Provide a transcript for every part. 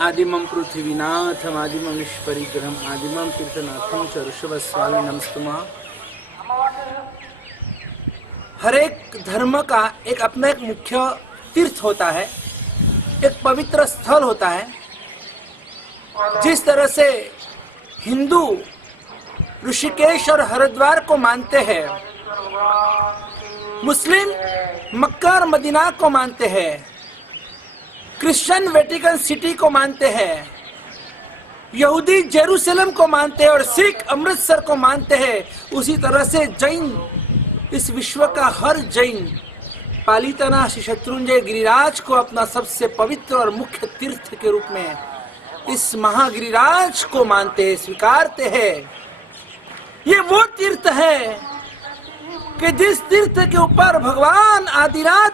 आदिमं पृथ्वीनाथम आदिमं ईश्वरीग्रहम आदिमं तीर्थनाथम च ऋषभस्वामी नमस्तुमा। हर एक धर्म का एक अपना एक मुख्य तीर्थ होता है, एक पवित्र स्थल होता है। जिस तरह से हिंदू ऋषिकेश और हरिद्वार को मानते हैं, मुस्लिम मक्का और मदीना को मानते हैं, क्रिश्चियन वेटिकन सिटी को मानते हैं, यहूदी जेरूसलम को मानते हैं और सिख अमृतसर को मानते हैं, उसी तरह से जैन इस विश्व का हर जैन पालिताना श्री शत्रुंजय गिरिराज को अपना सबसे पवित्र और मुख्य तीर्थ के रूप में इस महागिरिराज को मानते हैं, स्वीकारते हैं। ये वो तीर्थ है कि जिस तीर्थ के ऊपर भगवान आदिनाथ,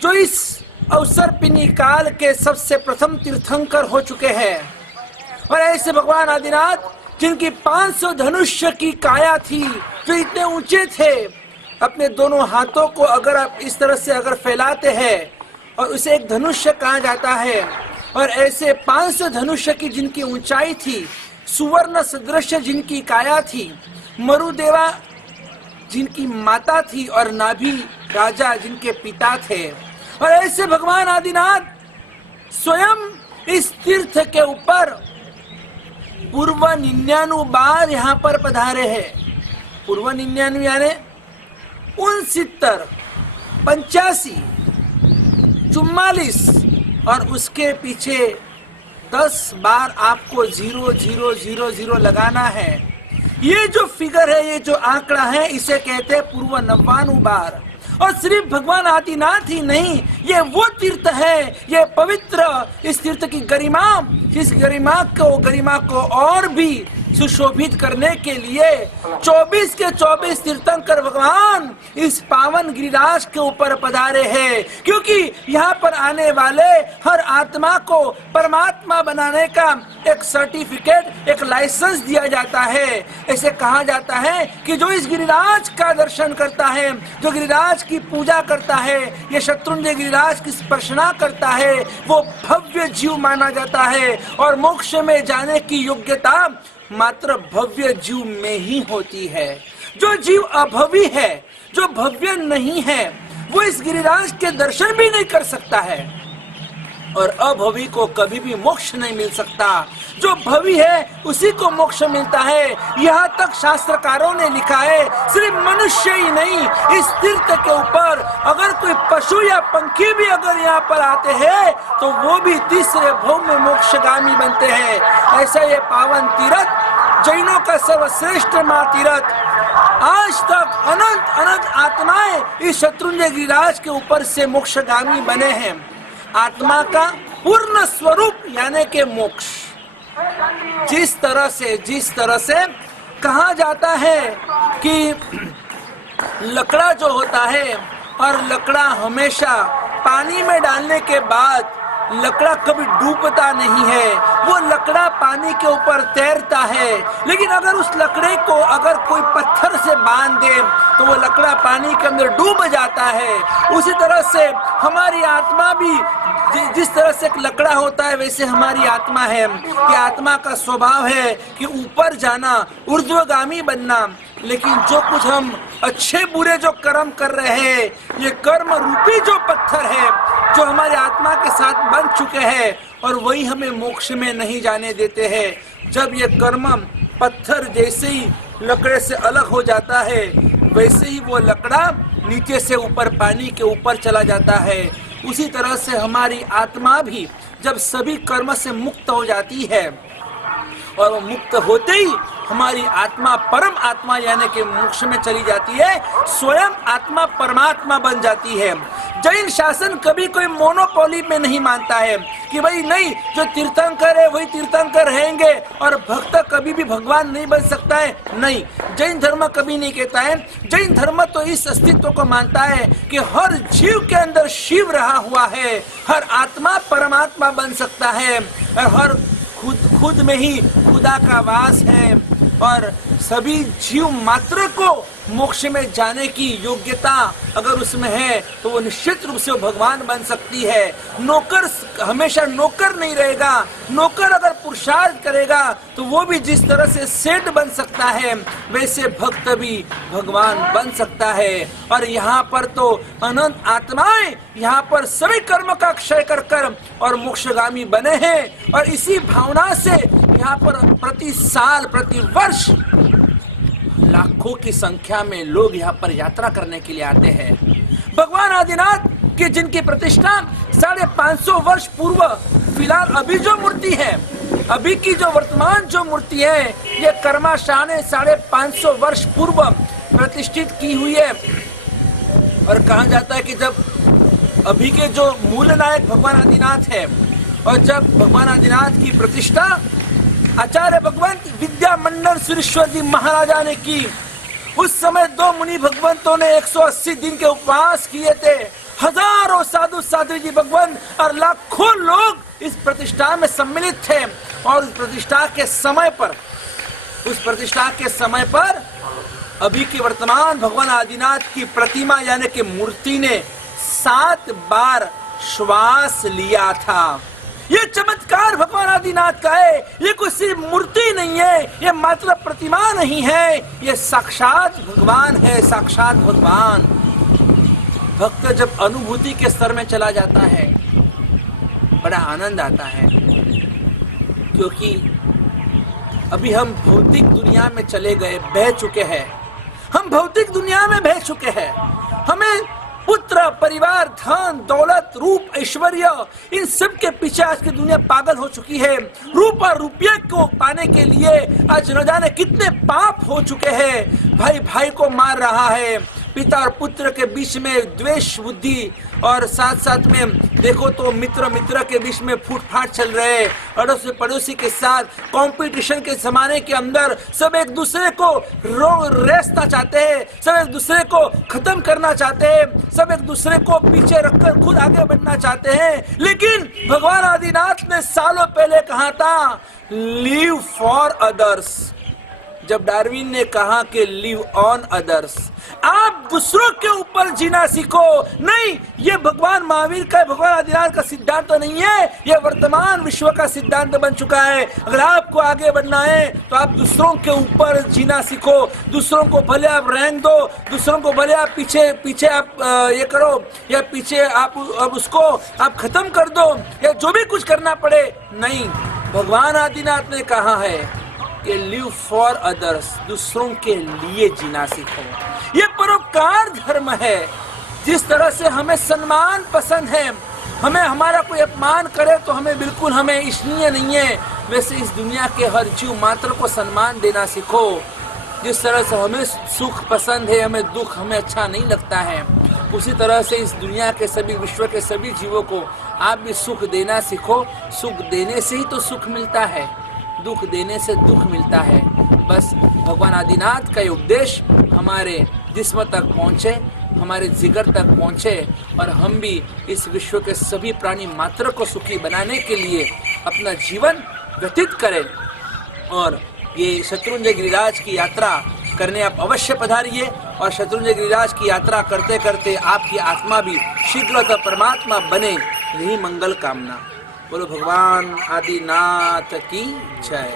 जो इस अवसर पिनी काल के सबसे प्रथम तीर्थंकर हो चुके हैं, और ऐसे भगवान आदिनाथ जिनकी 500 धनुष्य की काया थी, जो इतने ऊंचे थे, अपने दोनों हाथों को अगर आप इस तरह से अगर फैलाते हैं और उसे एक धनुष्य कहा जाता है, और ऐसे 500 धनुष्य की जिनकी ऊंचाई थी, सुवर्ण सदृश जिनकी काया थी, मरुदेवा जिनकी माता थी और नाभि राजा जिनके पिता थे, और ऐसे भगवान आदिनाथ स्वयं इस तीर्थ के ऊपर पूर्व 99 बार यहाँ पर पधारे हैं। पूर्व 99 यानी 69, 85, 44 और उसके पीछे 10 बार आपको 0000 लगाना है। ये जो फिगर है, ये जो आंकड़ा है, इसे कहते हैं पूर्व 99 बार। और सिर्फ भगवान आदिनाथ ही नहीं, ये वो तीर्थ है, ये पवित्र, इस तीर्थ की गरिमा, इस गरिमा को और भी सुशोभित करने के लिए 24 के 24 तीर्थंकर भगवान इस पावन गिरिराज के ऊपर पधारे हैं। क्योंकि यहाँ पर आने वाले हर आत्मा को परमात्मा बनाने का एक सर्टिफिकेट, एक लाइसेंस दिया जाता है। ऐसे कहा जाता है कि जो इस गिरिराज का दर्शन करता है, जो गिरिराज की पूजा करता है, ये शत्रुंजय गिरिराज की स्पर्शना करता है, वो भव्य जीव माना जाता है। और मोक्ष में जाने की योग्यता मात्र भव्य जीव में ही होती है। जो जीव अभवी है, जो भव्य नहीं है, वो इस गिरिराज के दर्शन भी नहीं कर सकता है, और अभवी को कभी भी मोक्ष नहीं मिल सकता। जो भवी है उसी को मोक्ष मिलता है। यहाँ तक शास्त्रकारों ने लिखा है, सिर्फ मनुष्य ही नहीं, इस तीर्थ के ऊपर अगर कोई पशु या पंखी भी अगर यहाँ पर आते हैं तो वो भी तीसरे भव में मोक्षगामी बनते हैं। ऐसा ये पावन तीर्थ, जैनों का सर्वश्रेष्ठ महातीर्थ, आज तक अनंत अनंत आत्माएं इस शत्रुंजय गिरिराज के ऊपर से मोक्षगामी बने हैं। आत्मा का पूर्ण स्वरूप यानी के मोक्ष। जिस तरह से कहा जाता है कि लकड़ा जो होता है, और लकड़ा हमेशा पानी में डालने के बाद लकड़ा कभी डूबता नहीं है, वो लकड़ा पानी के ऊपर तैरता है। लेकिन अगर उस लकड़े को अगर कोई पत्थर से बांध दे तो वो लकड़ा पानी के अंदर डूब जाता है। उसी तरह से हमारी आत्मा भी जिस तरह से एक लकड़ा होता है, वैसे हमारी आत्मा है कि आत्मा का स्वभाव है कि ऊपर जाना, ऊर्ध्वगामी बनना। लेकिन जो कुछ हम अच्छे बुरे जो कर्म कर रहे हैं, ये कर्म रूपी जो पत्थर है जो हमारे आत्मा के साथ बन चुके हैं, और वही हमें मोक्ष में नहीं जाने देते हैं। जब ये कर्म पत्थर जैसे ही लकड़े से अलग हो जाता है, वैसे ही वो लकड़ा नीचे से ऊपर पानी के ऊपर चला जाता है। उसी तरह से हमारी आत्मा भी जब सभी कर्म से मुक्त हो जाती है, और वो मुक्त होते ही हमारी आत्मा परम आत्मा यानी कि मोक्ष में चली जाती है, स्वयं आत्मा परमात्मा बन जाती है। जैन शासन कभी कोई मोनोपोली में नहीं मानता है कि भाई नहीं, जो तीर्थंकर है वही तीर्थंकर रहेंगे और भक्त कभी भी भगवान नहीं बन सकता है। नहीं, जैन धर्म कभी नहीं कहता है। जैन धर्म तो इस अस्तित्व को मानता है कि हर जीव के अंदर शिव रहा हुआ है, हर आत्मा परमात्मा बन सकता है, और हर खुद में ही खुदा का वास है। और सभी जीव मात्र को मोक्ष में जाने की योग्यता अगर उसमें है तो वो निश्चित रूप से वो भगवान बन सकती है। नौकर हमेशा नौकर नहीं रहेगा। नौकर अगर पुरुषार्थ करेगा तो वो भी जिस तरह से सेठ बन सकता है वैसे भक्त भी भगवान बन सकता है। और यहाँ पर तो अनंत आत्माएं यहाँ पर सभी कर्म का क्षय कर कर और मोक्षगामी बने हैं। और इसी भावना से यहाँ पर प्रति साल प्रति वर्ष लाखों की संख्या में लोग यहाँ पर यात्रा करने के लिए आते हैं। भगवान आदिनाथ के जिनकी प्रतिष्ठा 550 वर्ष पूर्व फिलहाल अभी जो मूर्ति है, अभी की जो वर्तमान जो मूर्ति है, ये कर्माशाह ने 550 वर्ष पूर्व प्रतिष्ठित की हुई है। और कहा जाता है कि जब अभी के जो मूल नायक भगवान आदिनाथ है और जब भगवान आदिनाथ की प्रतिष्ठा आचार्य भगवंत विद्या मंडल सुरेश्वर जी महाराजा ने की, उस समय 2 मुनि भगवंतों ने 180 दिन के उपवास किए थे। हजारों साधु साध्वी जी भगवंत और लाखों लोग इस प्रतिष्ठा में सम्मिलित थे। और उस प्रतिष्ठा के समय पर अभी के वर्तमान भगवान आदिनाथ की प्रतिमा यानी कि मूर्ति ने 7 बार श्वास लिया था। ये चमत्कार भगवान आदिनाथ का है। ये कोई सिर्फ मूर्ति नहीं है, ये मात्र प्रतिमा नहीं है, ये साक्षात भगवान है, साक्षात भगवान। भक्त जब अनुभूति के स्तर में चला जाता है बड़ा आनंद आता है, क्योंकि अभी हम भौतिक दुनिया में चले गए, बह चुके हैं। हम भौतिक दुनिया में बह चुके हैं। हमें पुत्र परिवार धन दौलत रूप ऐश्वर्य इन सब के पीछे आज की दुनिया पागल हो चुकी है। रूप और रुपये को पाने के लिए आज न जाने कितने पाप हो चुके हैं। भाई भाई को मार रहा है, पिता और पुत्र के बीच में द्वेष बुद्धि, और साथ साथ में देखो तो मित्र मित्र के बीच में फूटफाट चल रहे हैं। अड़ोसी पड़ोसी के साथ कंपटीशन के जमाने के अंदर सब एक दूसरे को रेसना चाहते हैं, सब एक दूसरे को खत्म करना चाहते हैं, सब एक दूसरे को पीछे रखकर खुद आगे बढ़ना चाहते हैं। लेकिन भगवान आदिनाथ ने सालों पहले कहा था लिव फॉर अदर्स। जब डार्विन ने कहा कि लिव ऑन अदर्स, आप दूसरों के ऊपर जीना सीखो। नहीं, ये भगवान महावीर का भगवान आदिनाथ का सिद्धांत तो नहीं है, ये वर्तमान विश्व का सिद्धांत बन चुका है। अगर आपको आगे बढ़ना है तो आप दूसरों के ऊपर जीना सीखो। दूसरों को भले आप रैंक दो, दूसरों को भले आप पीछे आप ये करो, या पीछे आप उसको आप खत्म कर दो, या जो भी कुछ करना पड़े। नहीं, भगवान आदिनाथ ने कहा है कि लिव फॉर अदर्स, दूसरों के लिए जीना सीखो। ये परोपकार धर्म है। जिस तरह से हमें सम्मान पसंद है, हमें हमारा कोई अपमान करे तो हमें बिल्कुल हमें इसलिए नहीं है, वैसे इस दुनिया के हर जीव मात्र को सम्मान देना सीखो। जिस तरह से हमें सुख पसंद है, हमें दुख हमें अच्छा नहीं लगता है, उसी तरह से इस दुनिया के सभी विश्व के सभी जीवों को आप भी सुख देना सीखो। सुख देने से ही तो सुख मिलता है, दुख देने से दुख मिलता है। बस भगवान आदिनाथ का उपदेश हमारे जिस्म तक पहुँचे, हमारे जिगर तक पहुँचे, और हम भी इस विश्व के सभी प्राणी मात्र को सुखी बनाने के लिए अपना जीवन व्यतीत करें। और ये शत्रुंजय गिरिराज की यात्रा करने आप अवश्य पधारिए, और शत्रुंजय गिरिराज की यात्रा करते करते आपकी आत्मा भी शीघ्रतः परमात्मा बने, यही मंगल कामना। बोलो भगवान आदिनाथ की जय।